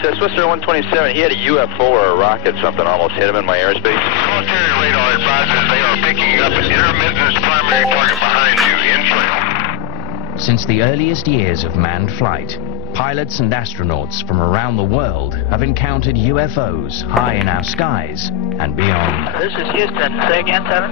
Chris, Swisher 127, he had a UFO or a rocket, something almost hit him in my airspace. Military radar advises they are picking up an intermittent primary target behind you in trail. Since the earliest years of manned flight, pilots and astronauts from around the world have encountered UFOs high in our skies and beyond. This is Houston. Say again, 7?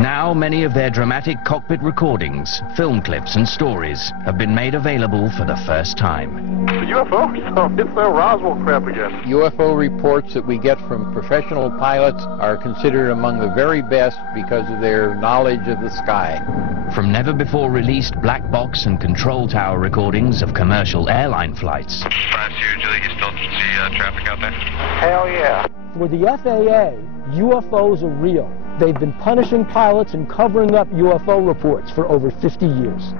Now, many of their dramatic cockpit recordings, film clips and stories have been made available for the first time. The UFO? It's the Roswell crap again. UFO reports that we get from professional pilots are considered among the very best because of their knowledge of the sky. From never-before-released black box and control tower recordings of commercial airline flights. Usually you still see traffic out there? Hell yeah. With the FAA, UFOs are real. They've been punishing pilots and covering up UFO reports for over 50 years.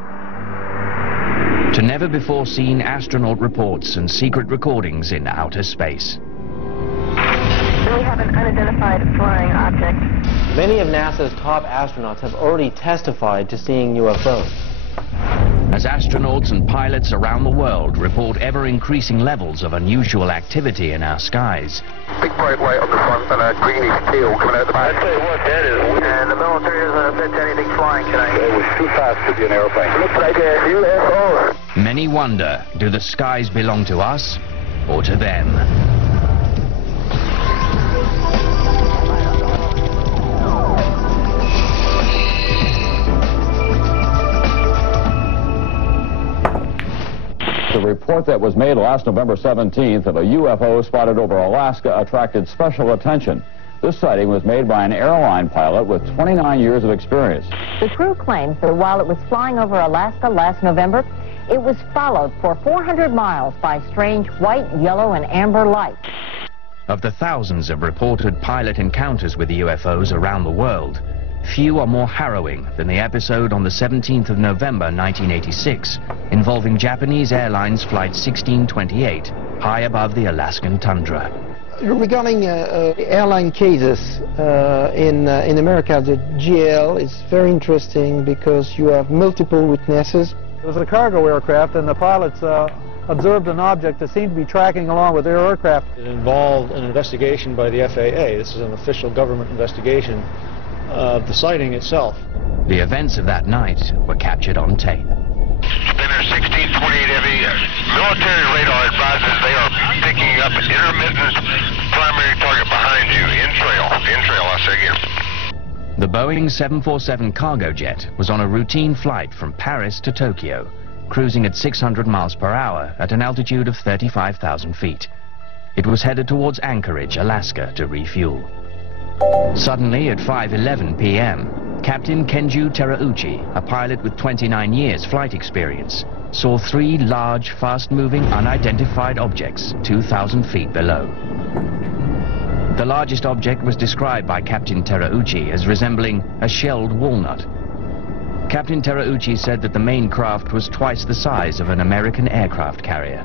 To never-before-seen astronaut reports and secret recordings in outer space. We have an unidentified flying object. Many of NASA's top astronauts have already testified to seeing UFOs. As astronauts and pilots around the world report ever-increasing levels of unusual activity in our skies. Big bright light on the front and a greenish tail coming out the back. I'll tell you what, that is weird. And the military doesn't admit to anything flying tonight. It was too fast to be an airplane. Looks like a UFO. Many wonder, do the skies belong to us or to them? The report that was made last November 17th of a UFO spotted over Alaska attracted special attention. This sighting was made by an airline pilot with 29 years of experience. The crew claims that while it was flying over Alaska last November, it was followed for 400 miles by strange white, yellow, and amber lights. Of the thousands of reported pilot encounters with UFOs around the world, few are more harrowing than the episode on the 17th of November 1986 involving Japanese Airlines Flight 1628 high above the Alaskan tundra. Regarding airline cases in America, the GL is very interesting because you have multiple witnesses. It was a cargo aircraft, and the pilots observed an object that seemed to be tracking along with their aircraft. It involved an investigation by the FAA. This is an official government investigation of the sighting itself. The events of that night were captured on tape. Spinner 1628 heavy. Military radar advises they are picking up an intermittent primary target behind you in trail. In trail, I say again. The Boeing 747 cargo jet was on a routine flight from Paris to Tokyo, cruising at 600 miles per hour at an altitude of 35,000 feet. It was headed towards Anchorage, Alaska, to refuel. Suddenly, at 5:11 p.m., Captain Kenju Terauchi, a pilot with 29 years flight experience, saw three large, fast-moving, unidentified objects 2,000 feet below. The largest object was described by Captain Terauchi as resembling a shelled walnut. Captain Terauchi said that the main craft was twice the size of an American aircraft carrier.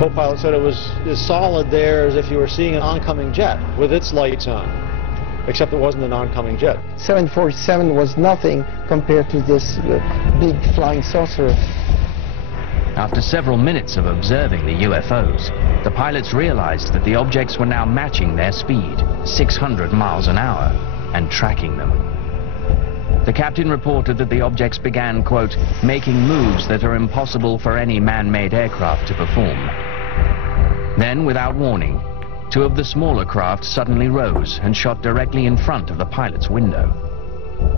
Co-pilot said it was as solid there as if you were seeing an oncoming jet with its lights on, except it wasn't an oncoming jet. 747 was nothing compared to this big flying saucer. After several minutes of observing the UFOs, the pilots realized that the objects were now matching their speed, 600 miles an hour, and tracking them. The captain reported that the objects began, quote, making moves that are impossible for any man-made aircraft to perform. Then, without warning, two of the smaller craft suddenly rose and shot directly in front of the pilot's window.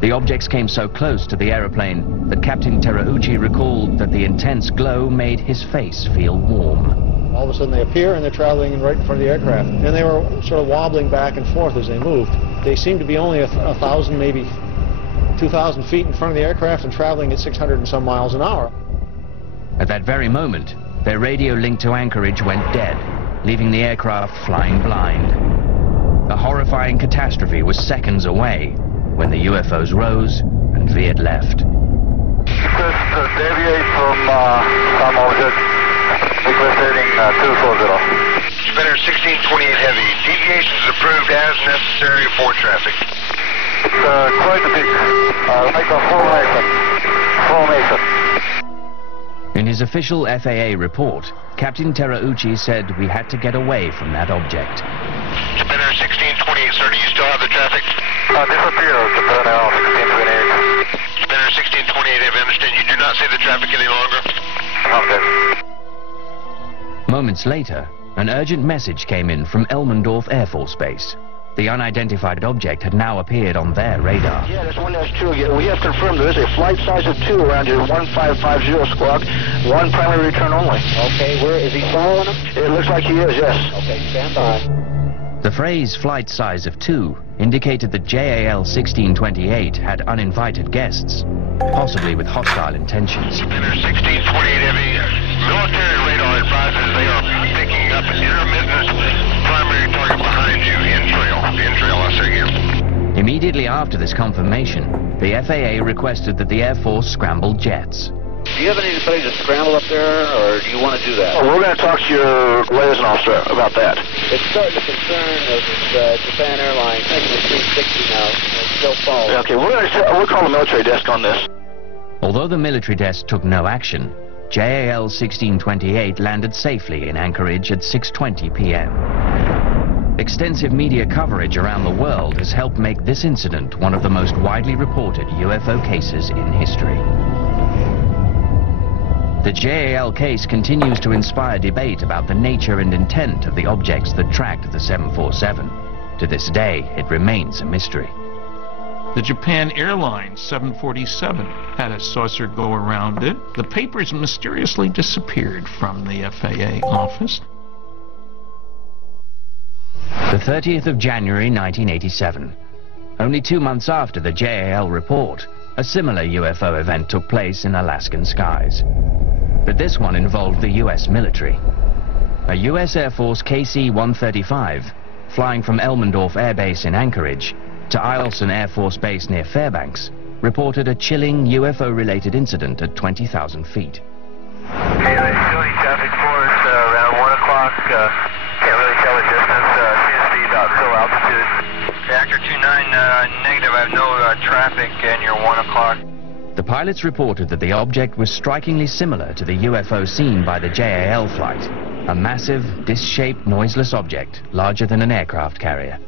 The objects came so close to the aeroplane that Captain Terauchi recalled that the intense glow made his face feel warm. All of a sudden they appear and they're traveling right in front of the aircraft. And they were sort of wobbling back and forth as they moved. They seemed to be only 1,000, maybe 2,000 feet in front of the aircraft and traveling at 600 and some miles an hour. At that very moment, their radio link to Anchorage went dead, leaving the aircraft flying blind. The horrifying catastrophe was seconds away when the UFOs rose and veered left. Deviate from some object. Request heading 240. Spinner 1628 heavy. Deviations approved as necessary for traffic. It's quite a bit. Like a formation. information. In his official FAA report, Captain Terauchi said we had to get away from that object. Spinner 1628, sir, do you still have the traffic? Disappeared, Japan Air 1628. Spinner 1628, if I understand, you do not see the traffic any longer? Okay. Moments later, an urgent message came in from Elmendorf Air Force Base. The unidentified object had now appeared on their radar. Yeah, that's 1-2 again. We have confirmed there is a flight size of 2 around your 1550 squawk. One primary return only. Okay, where is he following him? It looks like he is, yes. Okay, stand by. The phrase flight size of 2 indicated that JAL 1628 had uninvited guests, possibly with hostile intentions. Spinner 1628 heavy. Military radar advises they are picking up an intermittent primary target behind you. In trail, I say again. Immediately after this confirmation, the FAA requested that the Air Force scramble jets. Do you have anybody to scramble up there, or do you want to do that? Oh, we're going to talk to your liaison officer about that. It's starting to concern Japan Airlines making it 360 now. It's still falling. Okay, we'll call the military desk on this. Although the military desk took no action, JAL 1628 landed safely in Anchorage at 6:20 p.m. Extensive media coverage around the world has helped make this incident one of the most widely reported UFO cases in history. The JAL case continues to inspire debate about the nature and intent of the objects that tracked the 747. To this day, it remains a mystery. The Japan Airlines 747 had a saucer go around it. The papers mysteriously disappeared from the FAA office. The 30th of January 1987. Only 2 months after the JAL report, a similar UFO event took place in Alaskan skies. But this one involved the U.S. military. A U.S. Air Force KC-135, flying from Elmendorf Air Base in Anchorage to Eielson Air Force Base near Fairbanks, reported a chilling UFO-related incident at 20,000 feet. Okay, showing traffic for us around 1 o'clock. Can't really tell the distance. Seems to be about full altitude. Actor 29, negative. I have no traffic in your 1 o'clock. The pilots reported that the object was strikingly similar to the UFO seen by the JAL flight, a massive, disc-shaped, noiseless object larger than an aircraft carrier.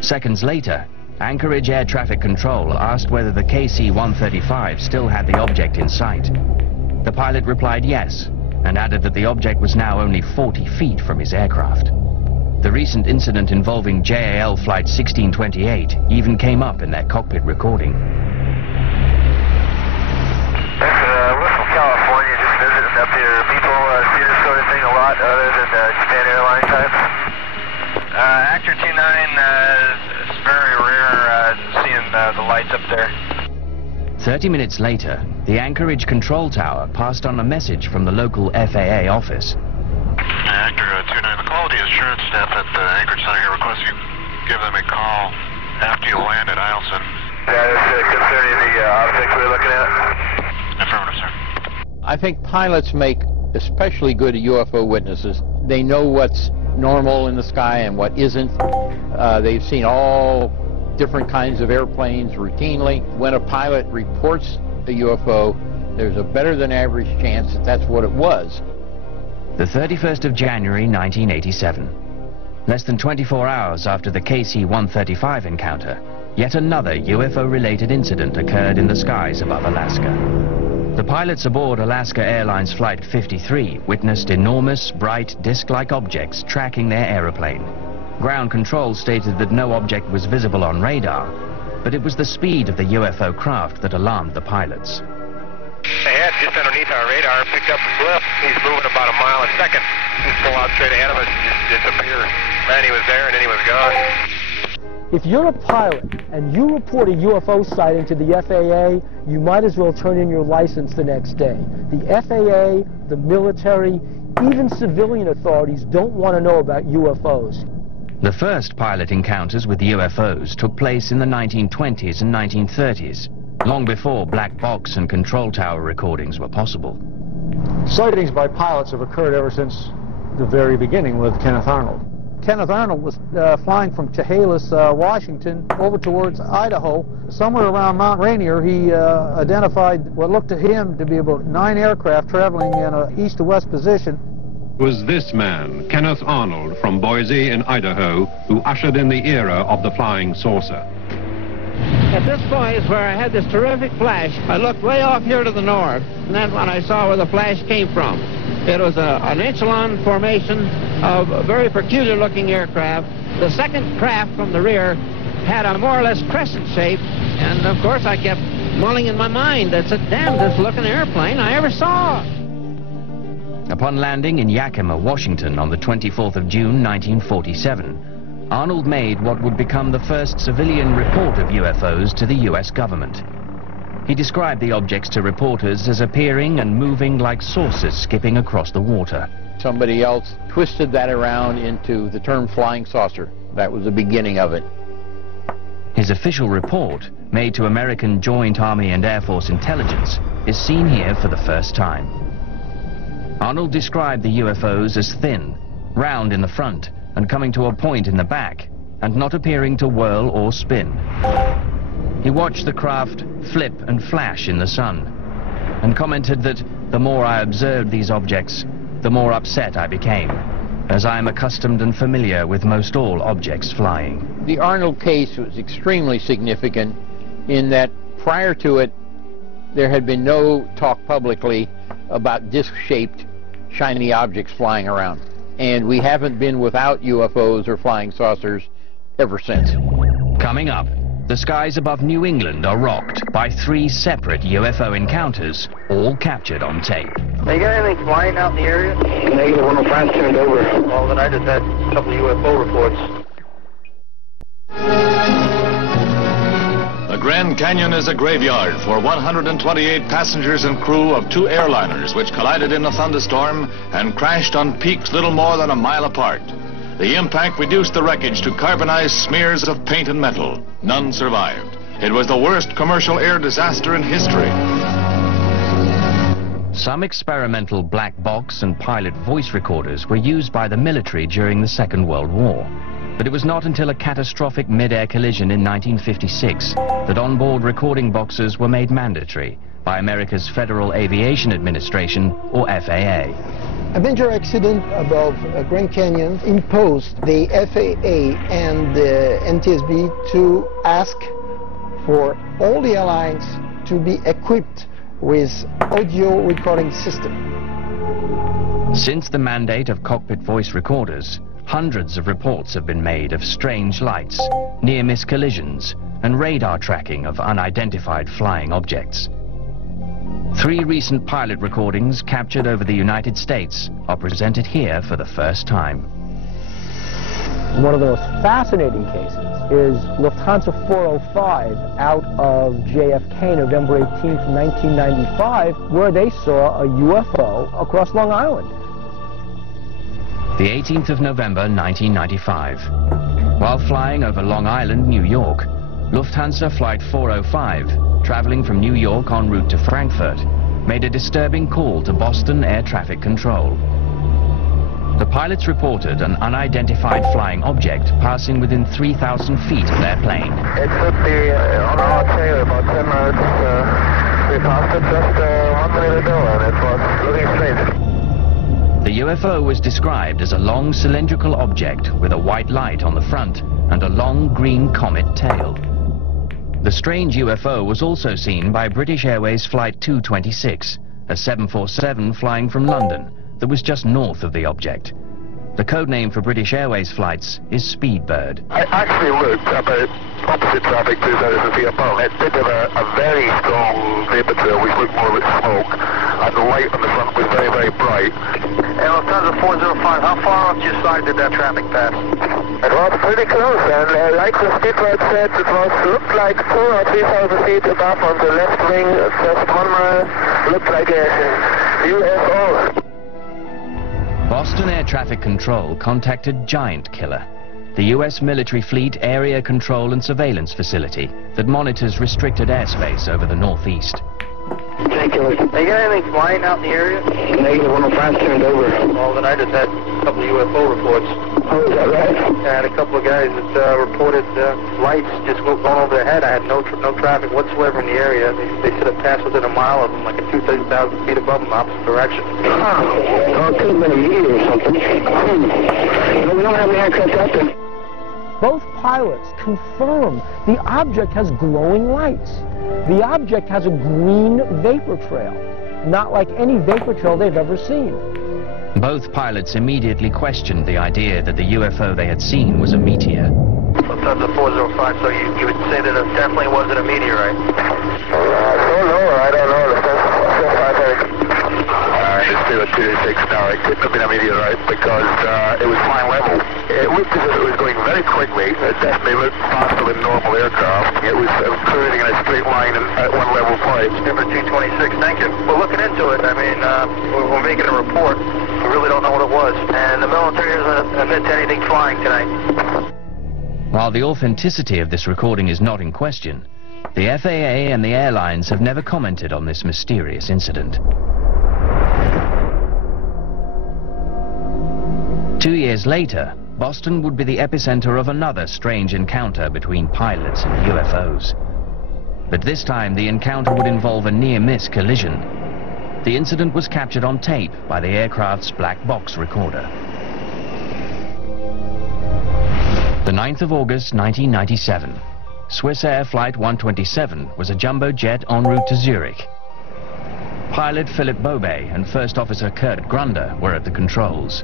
Seconds later, Anchorage Air Traffic Control asked whether the KC-135 still had the object in sight. The pilot replied yes, and added that the object was now only 40 feet from his aircraft. The recent incident involving JAL Flight 1628 even came up in their cockpit recording. We're from California, just visiting up here. People see this sort of thing a lot other than the Japan Airline types? Actor 29, it's very rare seeing the lights up there. 30 minutes later, the Anchorage control tower passed on a message from the local FAA office. Actor 29, the quality assurance staff at the Anchorage Center here requests you give them a call after you land at Eielson. That is concerning the object we're looking at? Affirmative, sir. I think pilots make especially good UFO witnesses. They know what's normal in the sky and what isn't. They've seen all different kinds of airplanes routinely. When a pilot reports a UFO, there's a better than average chance that that's what it was. The 31st of January 1987. Less than 24 hours after the KC-135 encounter, yet another UFO-related incident occurred in the skies above Alaska. The pilots aboard Alaska Airlines Flight 53 witnessed enormous, bright, disc-like objects tracking their aeroplane. Ground control stated that no object was visible on radar, but it was the speed of the UFO craft that alarmed the pilots. They had just underneath our radar, picked up a blip. He's moving about a mile a second. He's full out straight ahead of us, just disappeared. Man, he was there and then he was gone. If you're a pilot and you report a UFO sighting to the FAA, you might as well turn in your license the next day. The FAA, the military, even civilian authorities don't want to know about UFOs. The first pilot encounters with UFOs took place in the 1920s and 1930s, long before black box and control tower recordings were possible. Sightings by pilots have occurred ever since the very beginning with Kenneth Arnold. Kenneth Arnold was flying from Chehalis, Washington, over towards Idaho. Somewhere around Mount Rainier, he identified what looked to him to be about 9 aircraft traveling in an east to west position. It was this man, Kenneth Arnold, from Boise in Idaho, who ushered in the era of the flying saucer. At this point is where I had this terrific flash. I looked way off here to the north, and that's when I saw where the flash came from. It was an echelon formation of a very peculiar-looking aircraft. The second craft from the rear had a more or less crescent shape, and of course I kept mulling in my mind, that's the damnedest looking airplane I ever saw. Upon landing in Yakima, Washington on the 24th of June 1947, Arnold made what would become the first civilian report of UFOs to the US government. He described the objects to reporters as appearing and moving like saucers skipping across the water. Somebody else twisted that around into the term flying saucer. That was the beginning of it. His official report, made to American Joint Army and Air Force intelligence, is seen here for the first time. Arnold described the UFOs as thin, round in the front, and coming to a point in the back, and not appearing to whirl or spin. He watched the craft flip and flash in the sun, and commented that the more I observed these objects, the more upset I became, as I am accustomed and familiar with most all objects flying. The Arnold case was extremely significant in that prior to it, there had been no talk publicly about disc-shaped, shiny objects flying around. And we haven't been without UFOs or flying saucers ever since. Coming up, the skies above New England are rocked by 3 separate UFO encounters, all captured on tape. They got anything flying out in the area? Negative, 105 turned over. Well, then I just had a couple of UFO reports. The Grand Canyon is a graveyard for 128 passengers and crew of 2 airliners which collided in a thunderstorm and crashed on peaks little more than a mile apart. The impact reduced the wreckage to carbonized smears of paint and metal. None survived. It was the worst commercial air disaster in history. Some experimental black box and pilot voice recorders were used by the military during the Second World War. But it was not until a catastrophic mid-air collision in 1956 that onboard recording boxes were made mandatory by America's Federal Aviation Administration, or FAA. A major accident above Grand Canyon imposed the FAA and the NTSB to ask for all the airlines to be equipped with audio recording system. Since the mandate of cockpit voice recorders, hundreds of reports have been made of strange lights, near-miss collisions, and radar tracking of unidentified flying objects. 3 recent pilot recordings captured over the United States are presented here for the first time. One of the most fascinating cases is Lufthansa 405 out of JFK November 18th, 1995, where they saw a UFO across Long Island. The 18th of November 1995. While flying over Long Island, New York, Lufthansa Flight 405, traveling from New York en route to Frankfurt, made a disturbing call to Boston Air Traffic Control. The pilots reported an unidentified flying object passing within 3,000 feet of their plane. It should be on our tail about 10 minutes. We passed it just 1 minute ago, and it was looking strange. The UFO was described as a long cylindrical object with a white light on the front and a long green comet tail. The strange UFO was also seen by British Airways Flight 226, a 747 flying from London that was just north of the object. The code name for British Airways flights is Speedbird. I actually looked about opposite traffic 2,000 feet above. It did have a very strong vapor trail which looked more like smoke, and the light on the front was very, very bright. Lufthansa 405, how far off to your side did that traffic pass? It was pretty close, and like the Speedbird said, it looked like 2,000 or 3,000 feet above on the left wing. Just 1 mile, looked like a UFO. Boston Air Traffic Control contacted Giant Killer, the U.S. military fleet area control and surveillance facility that monitors restricted airspace over the Northeast. Giant Killer, they got anything flying out in the area? Negative, 105 turned over. Well, then I just had a couple of UFO reports. Oh, is that right? I had a couple of guys that reported lights just going over their head. I had no traffic whatsoever in the area. They said it passed within a mile of them, like 2,000 feet above them, opposite direction. Oh, it could have been a meteor or something. No, we don't have any aircraft out there. Both pilots confirm the object has glowing lights. The object has a green vapor trail, not like any vapor trail they've ever seen. Both pilots immediately questioned the idea that the UFO they had seen was a meteor. Sometimes a 405, so you would say that it definitely wasn't a meteorite? I don't know. It's still a 226 now. It couldn't have been a meteorite because it was flying level. It looked as if it was going very quickly. It definitely looked faster than normal aircraft. It was cruising in a straight line at one level flight. Number 226, thank you. We're looking into it. I mean, we're making a report. We really don't know what it was. And the military doesn't admit to anything flying tonight. While the authenticity of this recording is not in question, the FAA and the airlines have never commented on this mysterious incident. 2 years later, Boston would be the epicenter of another strange encounter between pilots and UFOs. But this time, the encounter would involve a near-miss collision. The incident was captured on tape by the aircraft's black box recorder. The 9th of August, 1997. Swissair Flight 127 was a jumbo jet en route to Zurich. Pilot Philip Bobet and First Officer Kurt Grunder were at the controls.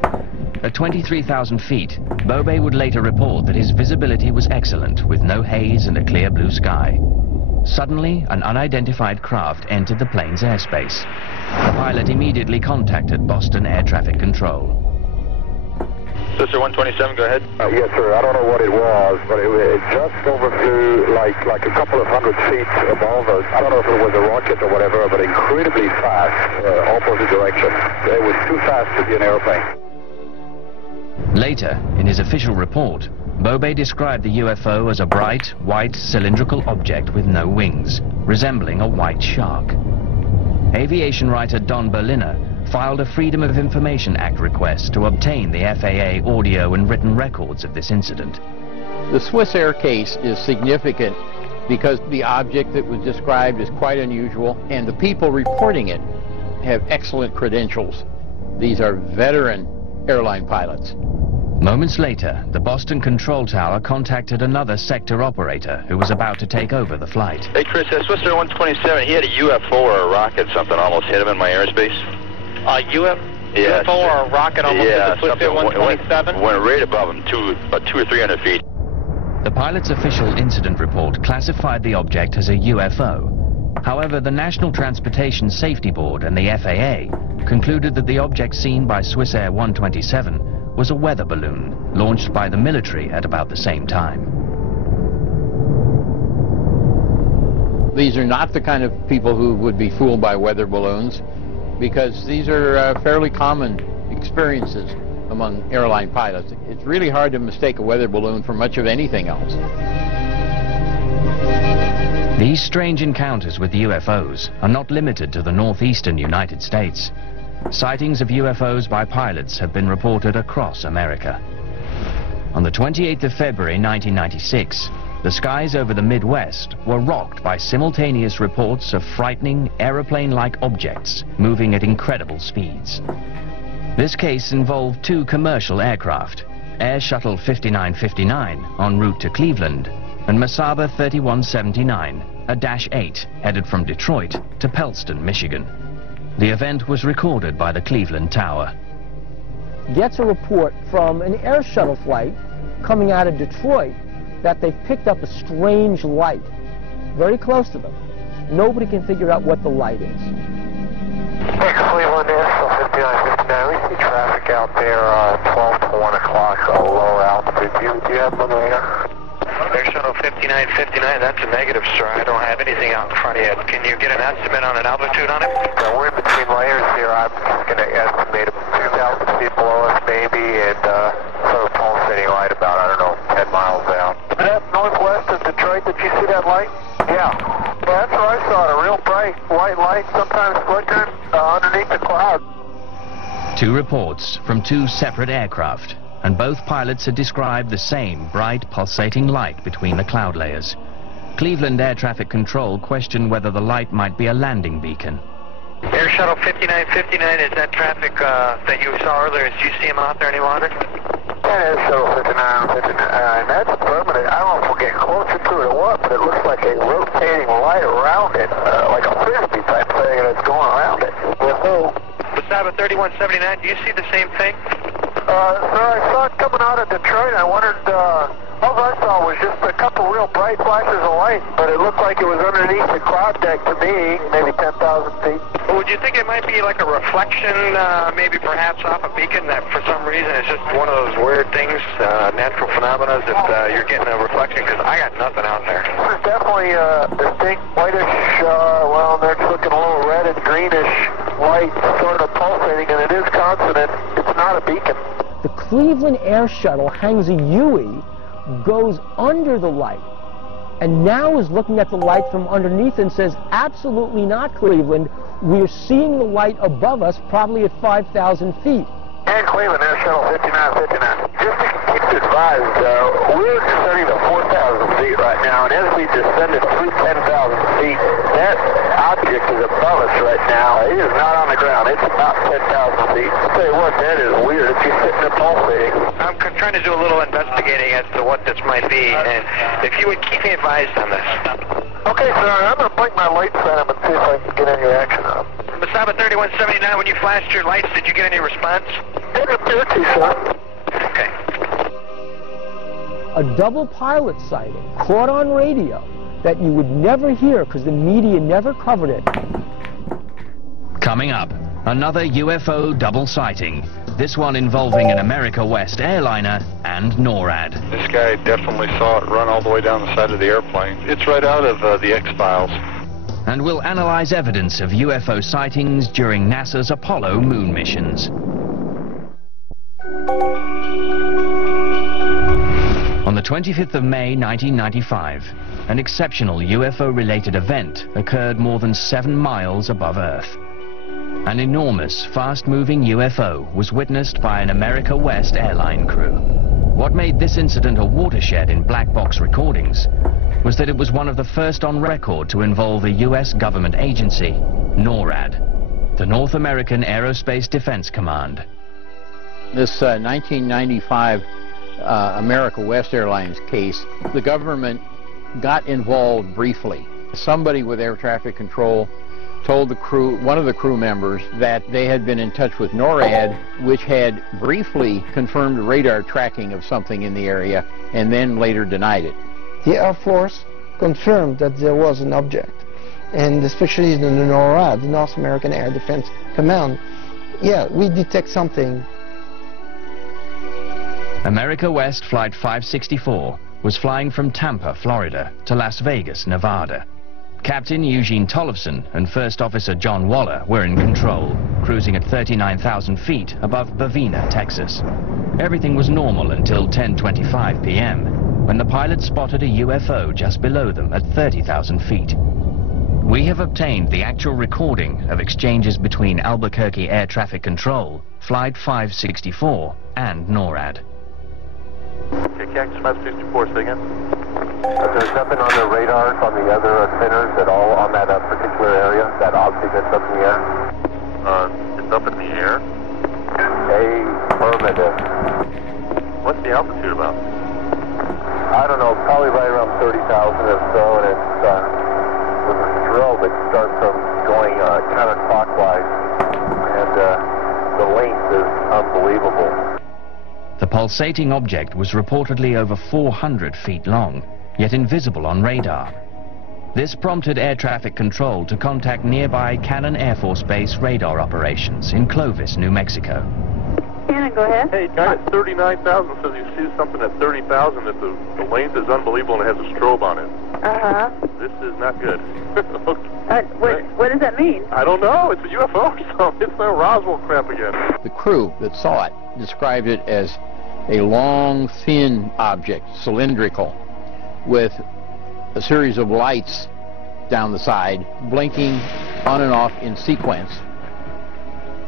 At 23,000 feet, Bobet would later report that his visibility was excellent, with no haze and a clear blue sky. Suddenly, an unidentified craft entered the plane's airspace. The pilot immediately contacted Boston Air Traffic Control. Sister 127, go ahead. Yes, sir. I don't know what it was, but it just overflew like a couple of 100 feet above us. I don't know if it was a rocket or whatever, but incredibly fast, opposite direction. It was too fast to be an airplane. Later, in his official report, Bobet described the UFO as a bright, white, cylindrical object with no wings, resembling a white shark. Aviation writer Don Berliner filed a Freedom of Information Act request to obtain the FAA audio and written records of this incident. The Swissair case is significant because the object that was described is quite unusual, and the people reporting it have excellent credentials. These are veteran airline pilots. Moments later, the Boston control tower contacted another sector operator who was about to take over the flight. Hey, Chris, Swissair 127, he had a UFO or a rocket, something almost hit him in my airspace. UFO or a rocket almost hit the Swissair 127? Went right above him, about 200 or 300 feet. The pilot's official incident report classified the object as a UFO. However, the National Transportation Safety Board and the FAA concluded that the object seen by Swissair 127 was a weather balloon launched by the military at about the same time. These are not the kind of people who would be fooled by weather balloons, because these are fairly common experiences among airline pilots. It's really hard to mistake a weather balloon for much of anything else. These strange encounters with UFOs are not limited to the northeastern United States. Sightings of UFOs by pilots have been reported across America. On the 28th of February 1996, the skies over the Midwest were rocked by simultaneous reports of frightening aeroplane-like objects moving at incredible speeds. This case involved two commercial aircraft, Air Shuttle 5959 en route to Cleveland and Mesaba 3179, a Dash 8 headed from Detroit to Pellston, Michigan. The event was recorded by the Cleveland Tower. Gets a report from an air shuttle flight coming out of Detroit that they've picked up a strange light very close to them. Nobody can figure out what the light is. Hey, Cleveland Air Shuttle 5959, we see traffic out there 12 to 1 o'clock, low altitude. Do you have one there? Air Shuttle 5959, that's a negative, sir. I don't have anything out in front of you. Can you get an estimate on an altitude on it? We're in between layers here. I'm just going to estimate 2,000 feet below us maybe, and sort of pulsating light about, I don't know, 10 miles out. Is that northwest of Detroit? Did you see that light? Yeah. That's where I saw it, a real bright white light, sometimes flickering underneath the cloud. Two reports from two separate aircraft, and both pilots had described the same bright, pulsating light between the cloud layers. Cleveland Air Traffic Control questioned whether the light might be a landing beacon. Air Shuttle 5959, is that traffic that you saw earlier? Do you see him out there any longer? Air Shuttle 5959, that's permanent. I don't know if we're getting closer to it or what, but it looks like a rotating light around it, like a frisbee type thing that's going around it. UFO. Sabah 3179, do you see the same thing? Sir, I saw it coming out of Detroit. I wondered, all I saw was just a couple real bright flashes of light, but it looked like it was underneath the cloud deck to me, maybe 10,000 feet. Would you think it might be like a reflection, maybe perhaps off a beacon that for some reason it's just one of those weird things, natural phenomena that you're getting a reflection? Because I got nothing out there. There's definitely a distinct whitish, well, they're looking a little red and greenish light sort of pulsating, and it is constant. It's not a beacon. The Cleveland Air Shuttle hangs a UE, goes under the light, and now is looking at the light from underneath and says, absolutely not, Cleveland. We're seeing the light above us, probably at 5,000 feet. And Cleveland Air Shuttle 5959. Just to keep you advised, we're descending to 4,000 feet right now, and as we descended through 10,000 feet, that object is above us right now. It is not on the ground. It's about 10,000 feet. I'll tell you what, that is weird. It's just sitting there pulsating. I'm trying to do a little investigating as to what this might be, and if you would keep me advised on this. Okay, sir. I'm going to blink my lights on him and see if I can get any reaction on him. Masaba 3179, when you flashed your lights, did you get any response? Didn't appear to, sir. Okay. A double pilot sighting, caught on radio, that you would never hear because the media never covered it. Coming up, another UFO double sighting. This one involving an America West airliner and NORAD. This guy definitely saw it run all the way down the side of the airplane. It's right out of the X-Files. And we'll analyze evidence of UFO sightings during NASA's Apollo moon missions. On the 25th of May 1995, an exceptional UFO-related event occurred more than 7 miles above Earth. An enormous, fast-moving UFO was witnessed by an America West airline crew. What made this incident a watershed in black box recordings was that it was one of the first on record to involve a U.S. government agency, NORAD, the North American Aerospace Defense Command. This 1995 America West Airlines case, the government got involved briefly. Somebody with air traffic control told the crew, one of the crew members, that they had been in touch with NORAD, which had briefly confirmed radar tracking of something in the area, and then later denied it. The Air Force confirmed that there was an object, and especially the NORAD, the North American Air Defense Command, yeah, we detect something. America West Flight 564 was flying from Tampa, Florida, to Las Vegas, Nevada. Captain Eugene Tollefson and First Officer John Waller were in control, cruising at 39,000 feet above Bovina, Texas. Everything was normal until 10:25 p.m., when the pilots spotted a UFO just below them at 30,000 feet. We have obtained the actual recording of exchanges between Albuquerque Air Traffic Control, Flight 564, and NORAD. Okay, Cactus 564, say again. There's nothing on the radars on the other spinners at all on that particular area, that object that's up in the air? It's up in the air? Affirmative. What's the altitude about? I don't know, probably right around 30,000 or so, and it's with a drill that starts from going counterclockwise, and the length is unbelievable. The pulsating object was reportedly over 400 feet long, yet invisible on radar. This prompted air traffic control to contact nearby Cannon Air Force Base radar operations in Clovis, New Mexico. Cannon, go ahead. Hey, guy at 39,000 says he sees something at 30,000 that the length is unbelievable and it has a strobe on it. Uh-huh. This is not good. What does that mean? I don't know. It's a UFO or something. It's no Roswell crap again. The crew that saw it described it as a long, thin object, cylindrical, with a series of lights down the side, blinking on and off in sequence.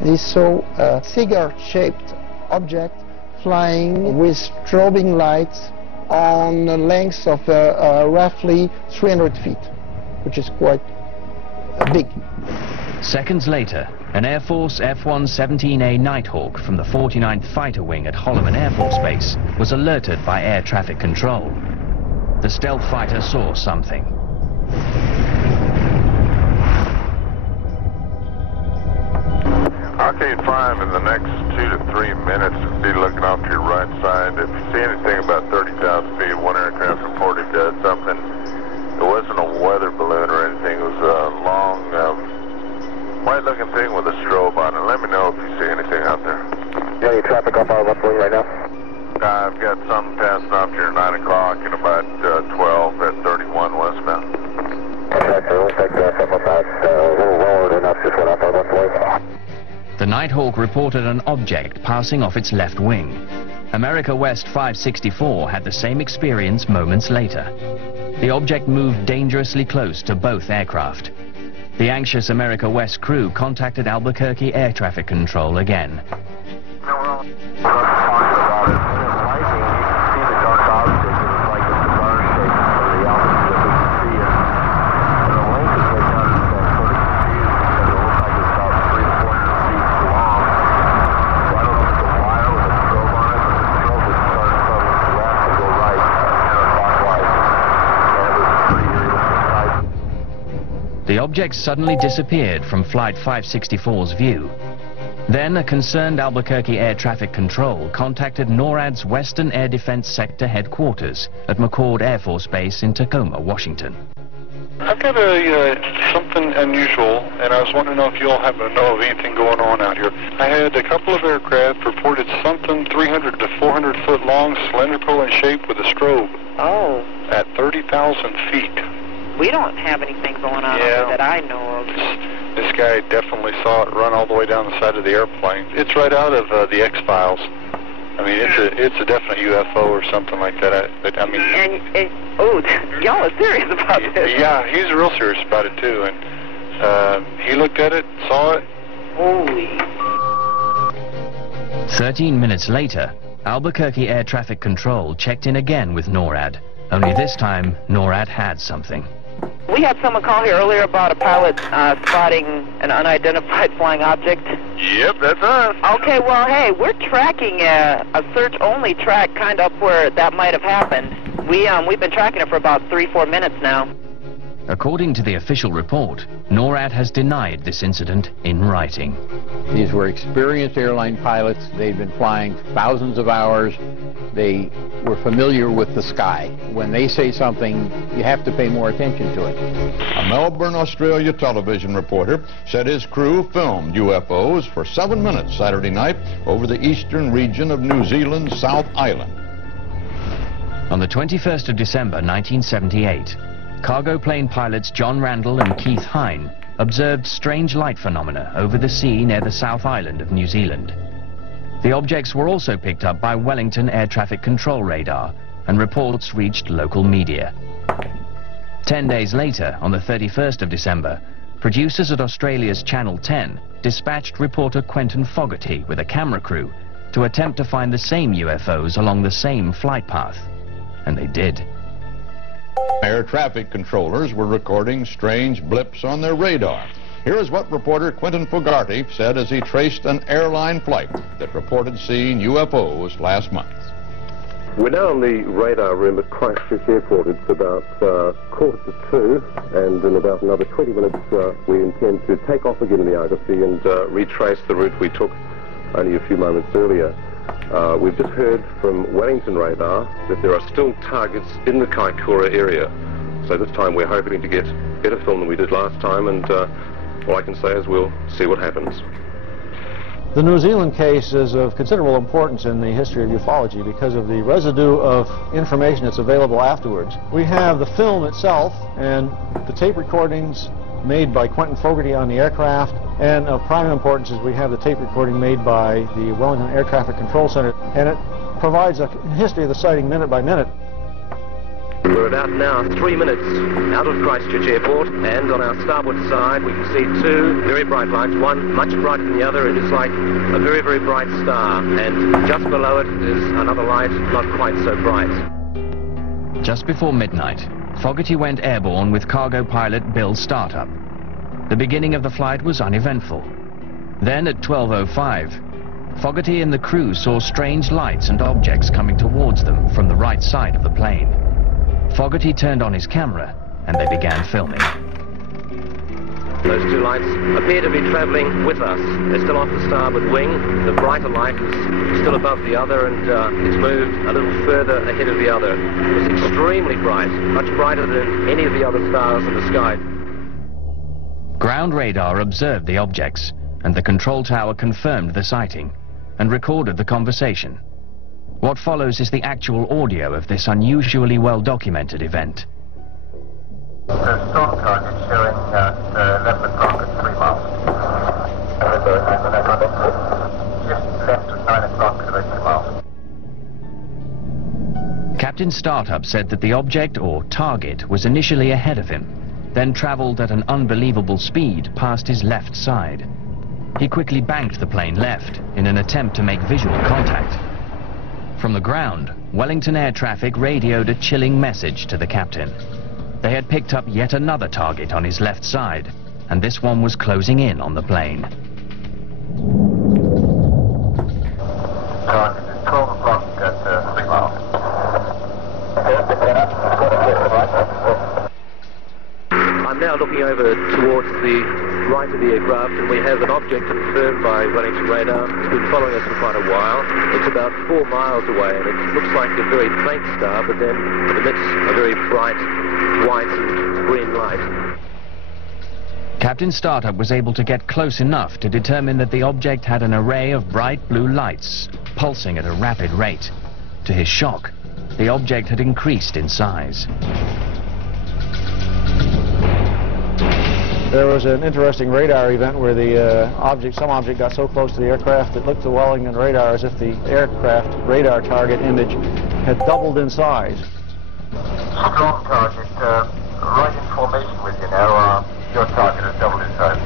They saw a cigar-shaped object flying with strobing lights on a length of roughly 300 feet, which is quite big. Seconds later, an Air Force F-117A Nighthawk from the 49th Fighter Wing at Holloman Air Force Base was alerted by air traffic control. The stealth fighter saw something. Arcade 5 in the next 2 to 3 minutes, be looking off to your right side. If you see anything about 30,000 feet, one aircraft reported something. It wasn't a weather balloon or anything. It was a long, white-looking thing with a strobe on it. Let me know if you see anything out there. You have any traffic off our left wing right now? I've got some passing off to your 9 o'clock and about 12 at 31 westbound. Okay, so we'll take that up about a little lower than us, just went off our left wing. The Nighthawk reported an object passing off its left wing. America West 564 had the same experience moments later. The object moved dangerously close to both aircraft. The anxious America West crew contacted Albuquerque Air Traffic Control again. The object suddenly disappeared from Flight 564's view. Then a concerned Albuquerque Air Traffic Control contacted NORAD's Western Air Defense Sector headquarters at McChord Air Force Base in Tacoma, Washington. I've got something unusual, and I was wondering if you all happen to know of anything going on out here. I had a couple of aircraft reported something 300 to 400 foot long, cylindrical in shape with a strobe. Oh. At 30,000 feet. We don't have anything going on here that I know of. This guy definitely saw it run all the way down the side of the airplane. It's right out of the X-Files. I mean, it's a definite UFO or something like that. I mean... Oh, y'all are serious about this. Yeah, he's real serious about it, too. And he looked at it, saw it. Holy... 13 minutes later, Albuquerque Air Traffic Control checked in again with NORAD. Only this time, NORAD had something. We had someone call here earlier about a pilot spotting an unidentified flying object. Yep, that's us. Okay, well, hey, we're tracking a search-only track kind of up where that might have happened. We've been tracking it for about 3-4 minutes now. According to the official report, NORAD has denied this incident in writing. These were experienced airline pilots. They'd been flying thousands of hours. They were familiar with the sky. When they say something, you have to pay more attention to it. A Melbourne, Australia television reporter said his crew filmed UFOs for 7 minutes Saturday night over the eastern region of New Zealand's South Island. On the 21st of December 1978, cargo plane pilots John Randall and Keith Hine observed strange light phenomena over the sea near the South Island of New Zealand. The objects were also picked up by Wellington Air Traffic Control radar, and reports reached local media. 10 days later, on the 31st of December, producers at Australia's Channel 10 dispatched reporter Quentin Fogarty with a camera crew to attempt to find the same UFOs along the same flight path. And they did. Air traffic controllers were recording strange blips on their radar. Here is what reporter Quentin Fogarty said as he traced an airline flight that reported seeing UFOs last month. We're now in the radar room at Christchurch Airport. It's about 1:45, and in about another 20 minutes we intend to take off again in the Argosy and retrace the route we took only a few moments earlier. We've just heard from Wellington radar that there are still targets in the Kaikoura area. So this time we're hoping to get better film than we did last time, and all I can say is we'll see what happens. The New Zealand case is of considerable importance in the history of ufology because of the residue of information that's available afterwards. We have the film itself and the tape recordings made by Quentin Fogarty on the aircraft, and of prime importance is we have the tape recording made by the Wellington Air Traffic Control Center, and it provides a history of the sighting minute by minute. We're about now 3 minutes out of Christchurch Airport, and on our starboard side we can see two very bright lights, one much brighter than the other. It is like a very, very bright star, and just below it is another light, not quite so bright. Just before midnight, Fogarty went airborne with cargo pilot Bill Startup. The beginning of the flight was uneventful. Then at 12:05, Fogarty and the crew saw strange lights and objects coming towards them from the right side of the plane. Fogarty turned on his camera and they began filming. Those two lights appear to be travelling with us. They're still off the starboard wing. The brighter light is still above the other, and it's moved a little further ahead of the other. It's extremely bright, much brighter than any of the other stars in the sky. Ground radar observed the objects, and the control tower confirmed the sighting and recorded the conversation. What follows is the actual audio of this unusually well-documented event. The storm target showing at 11 o'clock at 3 miles. Just left at 9 o'clock at 3 miles. Captain Startup said that the object or target was initially ahead of him, then traveled at an unbelievable speed past his left side. He quickly banked the plane left in an attempt to make visual contact. From the ground, Wellington Air Traffic radioed a chilling message to the captain. They had picked up yet another target on his left side, and this one was closing in on the plane. Target is 12 o'clock at 3 miles. I'm now looking over towards the right of the aircraft, and we have an object confirmed by Wellington radar. It's been following us for quite a while. It's about 4 miles away, and it looks like a very faint star, but then it emits a very bright white and green light. Captain Startup was able to get close enough to determine that the object had an array of bright blue lights, pulsing at a rapid rate. To his shock, the object had increased in size. There was an interesting radar event where the some object got so close to the aircraft it looked to Wellington radar as if the aircraft radar target image had doubled in size. Strong target, right in formation with you now. Your target has doubled in size.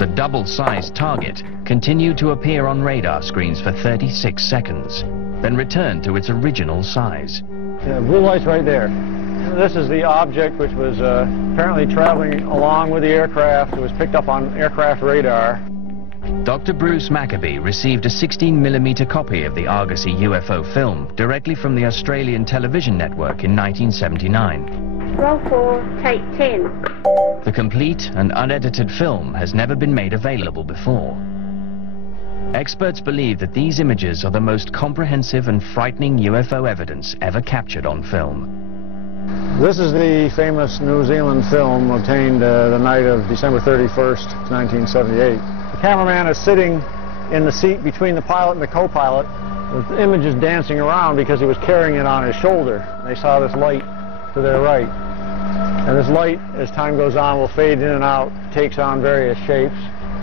The double-sized target continued to appear on radar screens for 36 seconds, then returned to its original size. Yeah, blue lights right there. This is the object which was apparently traveling along with the aircraft. It was picked up on aircraft radar. Dr. Bruce Maccabee received a 16mm copy of the Argosy UFO film directly from the Australian television network in 1979. Roll 4, take 10. The complete and unedited film has never been made available before. Experts believe that these images are the most comprehensive and frightening UFO evidence ever captured on film. This is the famous New Zealand film obtained the night of December 31st, 1978. The cameraman is sitting in the seat between the pilot and the co-pilot with the images dancing around because he was carrying it on his shoulder. They saw this light to their right. And this light, as time goes on, will fade in and out, takes on various shapes.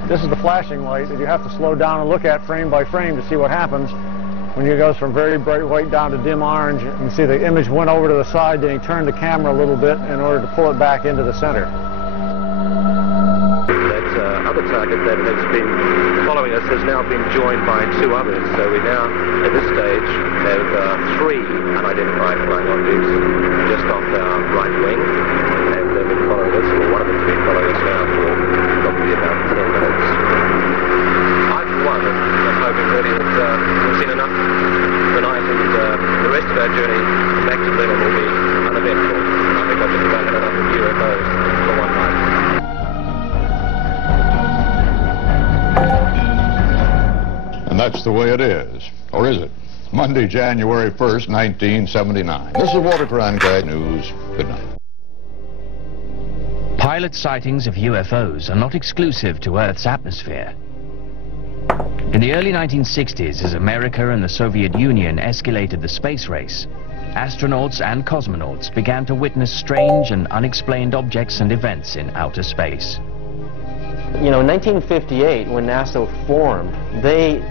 This is the flashing light that you have to slow down and look at frame by frame to see what happens when it goes from very bright white down to dim orange. You can see the image went over to the side, then he turned the camera a little bit in order to pull it back into the center. That other target that has been following us has now been joined by 2 others. So we now, at this stage, have 3 unidentified flying objects just off our right wing. And they've been following us, or one of them's been following us now for probably about 10 minutes. I, for one, am hoping really that we've seen enough tonight, and the rest of our journey back to Blenheim will be uneventful. I think I've just about had enough of UFOs for one night. And that's the way it is. Or is it? Monday, January 1st, 1979. This is Walter Cronkite News. Good night. Pilot sightings of UFOs are not exclusive to Earth's atmosphere. In the early 1960s, as America and the Soviet Union escalated the space race, astronauts and cosmonauts began to witness strange and unexplained objects and events in outer space. You know, in 1958, when NASA formed, they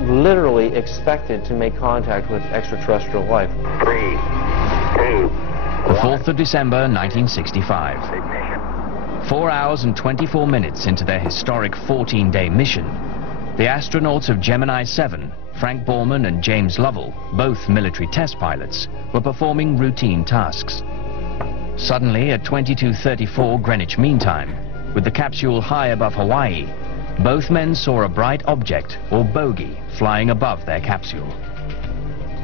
literally expected to make contact with extraterrestrial life. 3, The 4th of December, 1965. 4 hours and 24 minutes into their historic 14-day mission, the astronauts of Gemini 7, Frank Borman and James Lovell, both military test pilots, were performing routine tasks. Suddenly, at 22:34 Greenwich Mean Time, with the capsule high above Hawaii, both men saw a bright object, or bogey, flying above their capsule.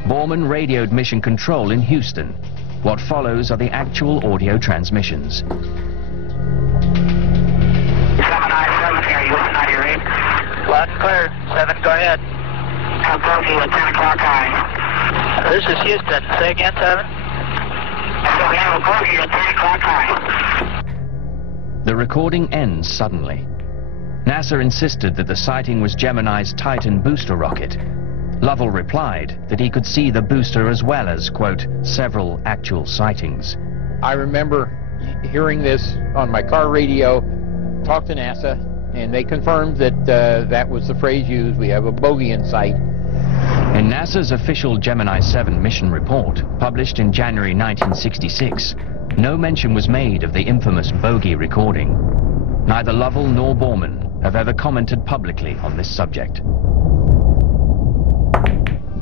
Borman radioed Mission Control in Houston. What follows are the actual audio transmissions. Gemini 7 here, you listen to your read. Loud and clear. 7, go ahead. How bogey at 10 o'clock high? This is Houston. Say again, 7. So we have a bogey at 10 o'clock high. The recording ends suddenly. NASA insisted that the sighting was Gemini's Titan booster rocket. Lovell replied that he could see the booster as well as, quote, several actual sightings. I remember hearing this on my car radio, talked to NASA, and they confirmed that that was the phrase used, we have a bogey in sight. In NASA's official Gemini 7 mission report, published in January 1966, no mention was made of the infamous bogey recording. Neither Lovell nor Borman have ever commented publicly on this subject.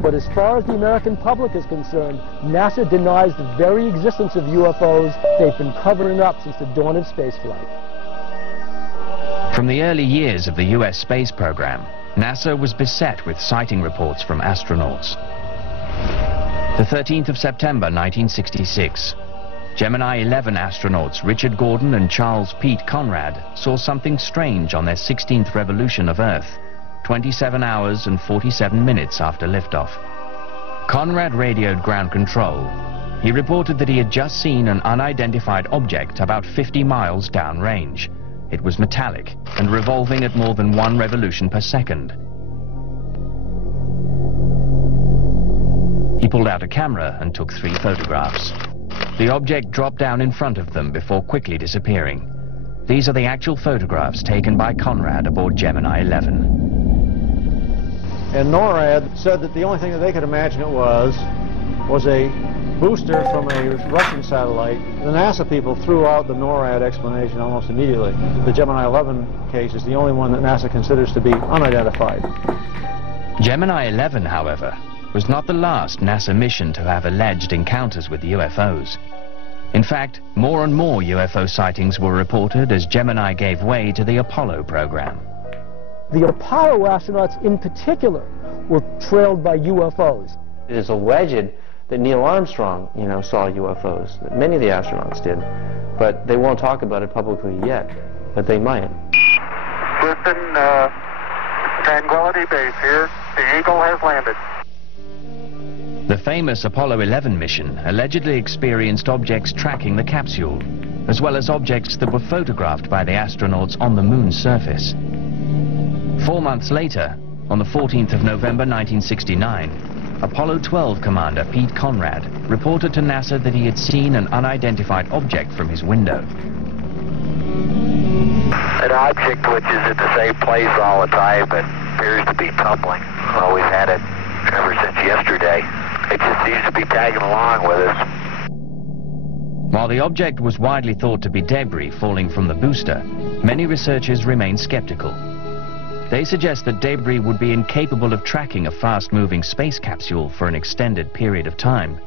But as far as the American public is concerned, NASA denies the very existence of UFOs they've been covering up since the dawn of spaceflight. From the early years of the U.S. space program, NASA was beset with sighting reports from astronauts. The 13th of September 1966, Gemini 11 astronauts Richard Gordon and Charles Pete Conrad saw something strange on their 16th revolution of Earth, 27 hours and 47 minutes after liftoff. Conrad radioed ground control. He reported that he had just seen an unidentified object about 50 miles downrange. It was metallic and revolving at more than 1 revolution per second. He pulled out a camera and took 3 photographs. The object dropped down in front of them before quickly disappearing. These are the actual photographs taken by Conrad aboard Gemini 11. And NORAD said that the only thing that they could imagine it was a booster from a Russian satellite. The NASA people threw out the NORAD explanation almost immediately. The Gemini 11 case is the only one that NASA considers to be unidentified. Gemini 11, however, was not the last NASA mission to have alleged encounters with UFOs. In fact, more and more UFO sightings were reported as Gemini gave way to the Apollo program. The Apollo astronauts in particular were trailed by UFOs. It is alleged that Neil Armstrong, saw UFOs. That many of the astronauts did, but they won't talk about it publicly yet, but they might. Listen, Tranquility Base here. The Eagle has landed. The famous Apollo 11 mission allegedly experienced objects tracking the capsule, as well as objects that were photographed by the astronauts on the moon's surface. 4 months later, on the 14th of November 1969, Apollo 12 commander Pete Conrad reported to NASA that he had seen an unidentified object from his window. An object which is in the same place all the time but appears to be tumbling. Well, we've had it ever since yesterday. It just seems to be tagging along with us. While the object was widely thought to be debris falling from the booster, many researchers remain skeptical. They suggest that debris would be incapable of tracking a fast-moving space capsule for an extended period of time.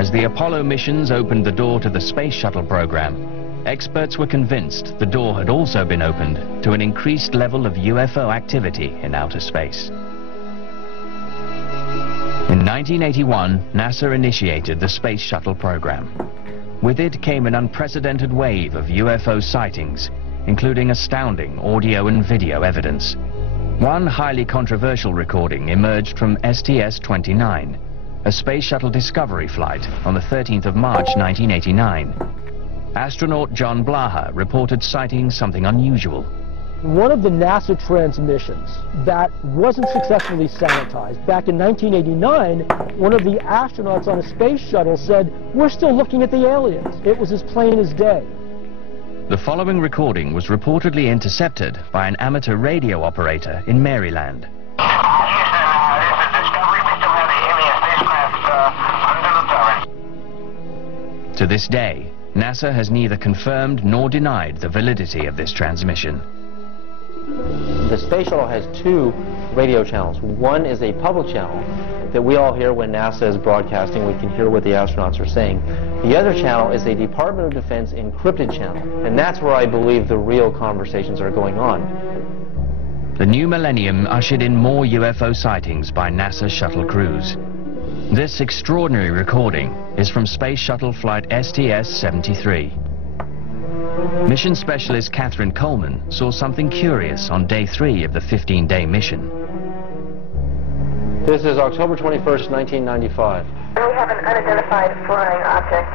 As the Apollo missions opened the door to the Space Shuttle program, experts were convinced the door had also been opened to an increased level of UFO activity in outer space. In 1981, NASA initiated the Space Shuttle program. With it came an unprecedented wave of UFO sightings, including astounding audio and video evidence. One highly controversial recording emerged from STS-29, a Space Shuttle Discovery flight on the 13th of March 1989. Astronaut John Blaha reported sighting something unusual. One of the NASA transmissions that wasn't successfully sanitized, back in 1989, one of the astronauts on a space shuttle said, "We're still looking at the aliens." It was as plain as day. The following recording was reportedly intercepted by an amateur radio operator in Maryland. This is the To this day, NASA has neither confirmed nor denied the validity of this transmission. The space shuttle has two radio channels. One is a public channel that we all hear when NASA is broadcasting. We can hear what the astronauts are saying. The other channel is a Department of Defense encrypted channel, and that's where I believe the real conversations are going on. The new millennium ushered in more UFO sightings by NASA shuttle crews. This extraordinary recording is from Space Shuttle Flight STS-73. Mission specialist Catherine Coleman saw something curious on day 3 of the 15-day mission. This is October 21st, 1995. We have an unidentified flying object.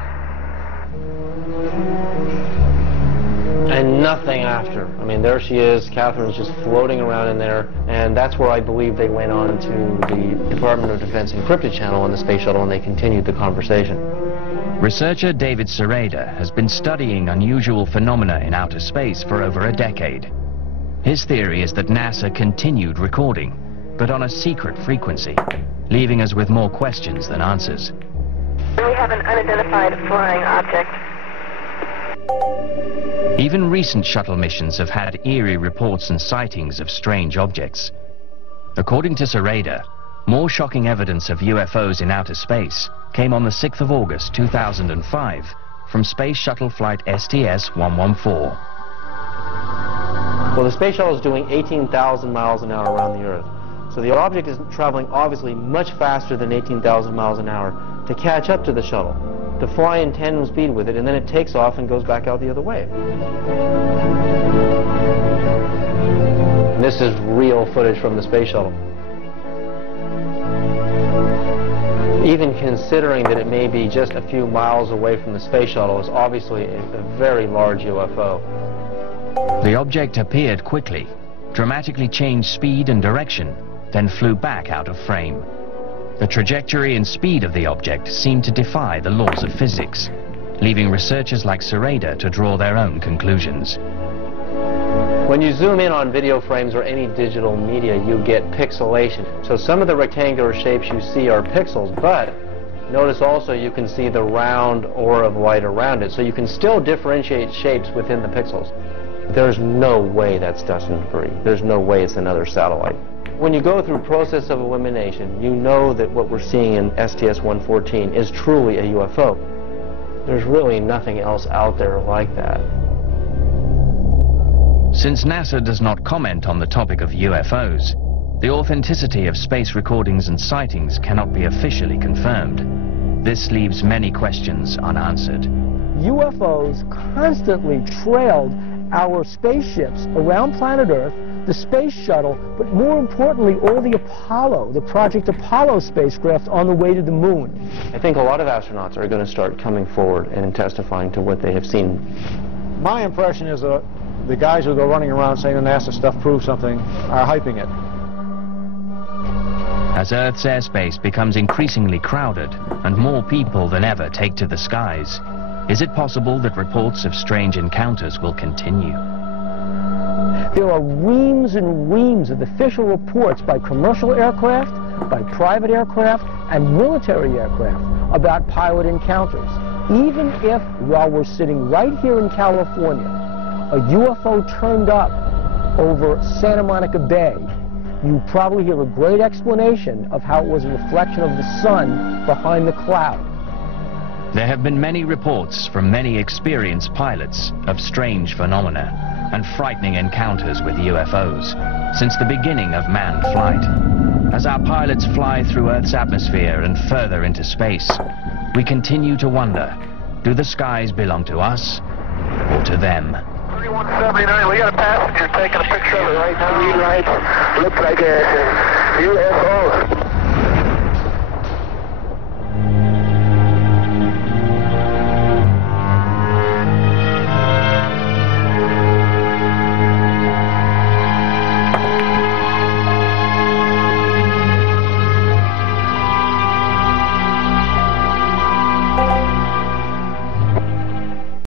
And nothing after. I mean, there she is. Catherine's just floating around in there, and that's where I believe they went on to the Department of Defense encrypted channel on the space shuttle, and they continued the conversation. Researcher David Sereda has been studying unusual phenomena in outer space for over a decade. His theory is that NASA continued recording, but on a secret frequency, leaving us with more questions than answers. We have an unidentified flying object. Even recent shuttle missions have had eerie reports and sightings of strange objects. According to Sereda, more shocking evidence of UFOs in outer space came on the 6th of August 2005 from Space Shuttle Flight STS-114. Well, the space shuttle is doing 18,000 miles an hour around the Earth. So the object is traveling obviously much faster than 18,000 miles an hour to catch up to the shuttle, to fly in tandem speed with it, and then it takes off and goes back out the other way. And this is real footage from the space shuttle. Even considering that it may be just a few miles away from the space shuttle is obviously a very large UFO. The object appeared quickly, dramatically changed speed and direction, then flew back out of frame. The trajectory and speed of the object seemed to defy the laws of physics, leaving researchers like Sereda to draw their own conclusions. When you zoom in on video frames or any digital media, you get pixelation. So some of the rectangular shapes you see are pixels, but notice also you can see the round aura of light around it, so you can still differentiate shapes within the pixels. There's no way that's dust and debris. There's no way it's another satellite. When you go through process of elimination, you know that what we're seeing in STS-114 is truly a UFO. There's really nothing else out there like that. Since NASA does not comment on the topic of UFOs, the authenticity of space recordings and sightings cannot be officially confirmed. This leaves many questions unanswered. UFOs constantly trailed our spaceships around planet Earth, the space shuttle, but more importantly, all the Apollo, the Project Apollo spacecraft on the way to the moon. I think a lot of astronauts are going to start coming forward and testifying to what they have seen. My impression is the guys who go running around saying the NASA stuff proves something are hyping it. As Earth's airspace becomes increasingly crowded and more people than ever take to the skies, is it possible that reports of strange encounters will continue? There are reams and reams of official reports by commercial aircraft, by private aircraft, and military aircraft about pilot encounters. Even if, while we're sitting right here in California, a UFO turned up over Santa Monica Bay, you probably hear a great explanation of how it was a reflection of the sun behind the cloud. There have been many reports from many experienced pilots of strange phenomena and frightening encounters with UFOs since the beginning of manned flight. As our pilots fly through Earth's atmosphere and further into space, we continue to wonder, do the skies belong to us or to them? 3179, we got a passenger taking a picture of it right now. Green light, looks like a UFO.